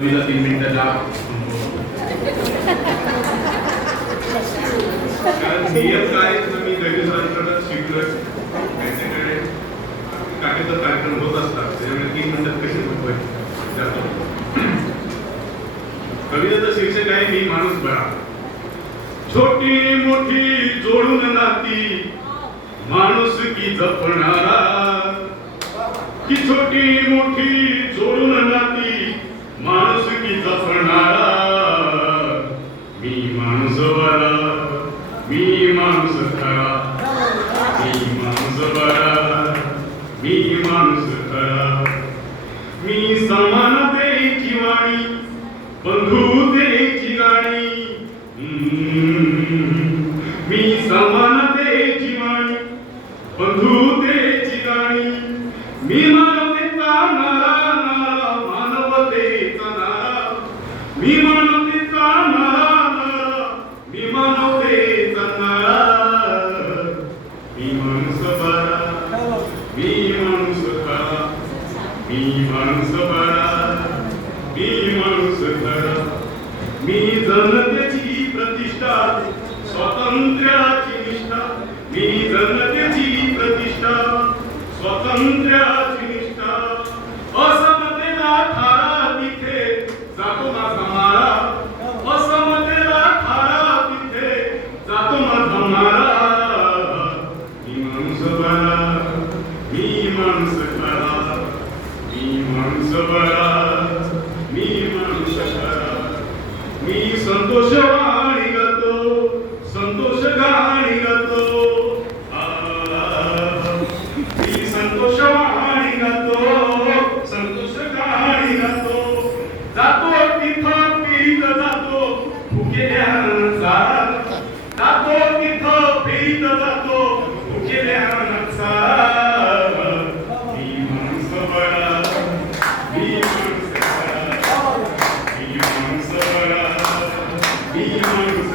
तीन मिनिटाला कारण नियम काय तर मी गैरसरांकडे शिकलोय. त्यांच्याकडे काटेचा कार्यक्रम होत असतात त्याच्यामुळे तीन मिनिटात कसे होतोय जातो. कवितेचं शीर्षक आहे मी माणूस बरा. छोटी मोठी जोडून नाती माणूस की जपणारा. की छोटी मोठी जोडून नाती माणूस की जपणारा मी माणूस बरा मी माणूस खरा मी माणूस बरा मी माणूस खरा मी समानतेची वाणी बंधुतेची गाणी हम्म. मी समानतेची वाणी बंधुतेची मी जनतेची प्रतिष्ठा स्वातंत्र्य निष्ठा मी जनतेची प्रतिष्ठा स्वातंत्र्याची निष्ठा असमतेला थारा तिथे जातो माझा मारा असमतेला थारा तिथे जातो माझा मारा मी माणूस बरा मी माणूस खरा मी माणूस बरा मी माणूस खरा मी संतोष वाणी गातो संतोष गाणी गातो. मी संतोष वाणी गातो संतोष गाणी गातो. जातो तिथं पीत जातो. फुकेल्या Thank you.